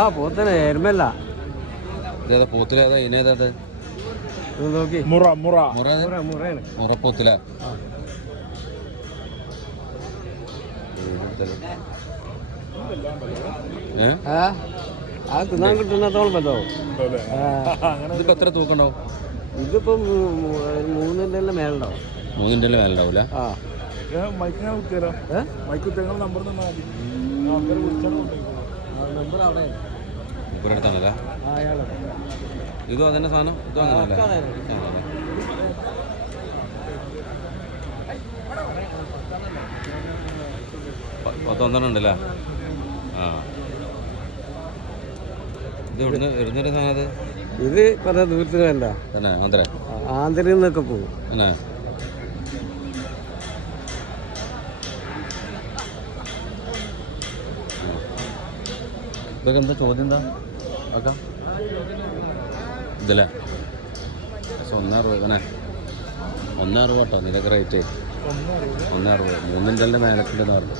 ആ പോത്തനെ എരുമല്ല. ഇതേതാ പോത്തിലേതാ ഇനേതാ? നോക്കി മുറ മുറ മുറയാണ്. മുറപ്പോത്തില. അത് തിന്നാൻ കിട്ടുന്നത്തോളം ബന്ധവും. ഇതിപ്പോ എത്ര തൂക്കണ്ടാവും? ഇതിപ്പം 3-ന്റെ മേലുണ്ടാവും. 3-ന്റെ മേലുണ്ടാവൂല. ഇവിടെ അടുത്താണല്ല. ഇതും അതന്നെ സാധനം. ഇതും അങ്ങനല്ല. 11 ഉണ്ടല്ലേ. ആ ഇത് ഇവിടുന്ന് വരുന്നൊരു സാധനം. ഇത് പറഞ്ഞ ദൂരത്തിനല്ല തന്നെ ആന്ധ്ര ആന്ധ്രയിൽ നിന്നൊക്കെ പോകും. തന്നെ ഇതൊക്കെ എന്താ ചോദ്യം? എന്താ ആക്കാം ഇതല്ലേ? 1.60 രൂപ. 1.60 കേട്ടോ. ഇതൊക്കെ റേറ്റ് 1.60. 3-ന്റെ മേലക്കുണ്ടെന്ന് പറഞ്ഞു.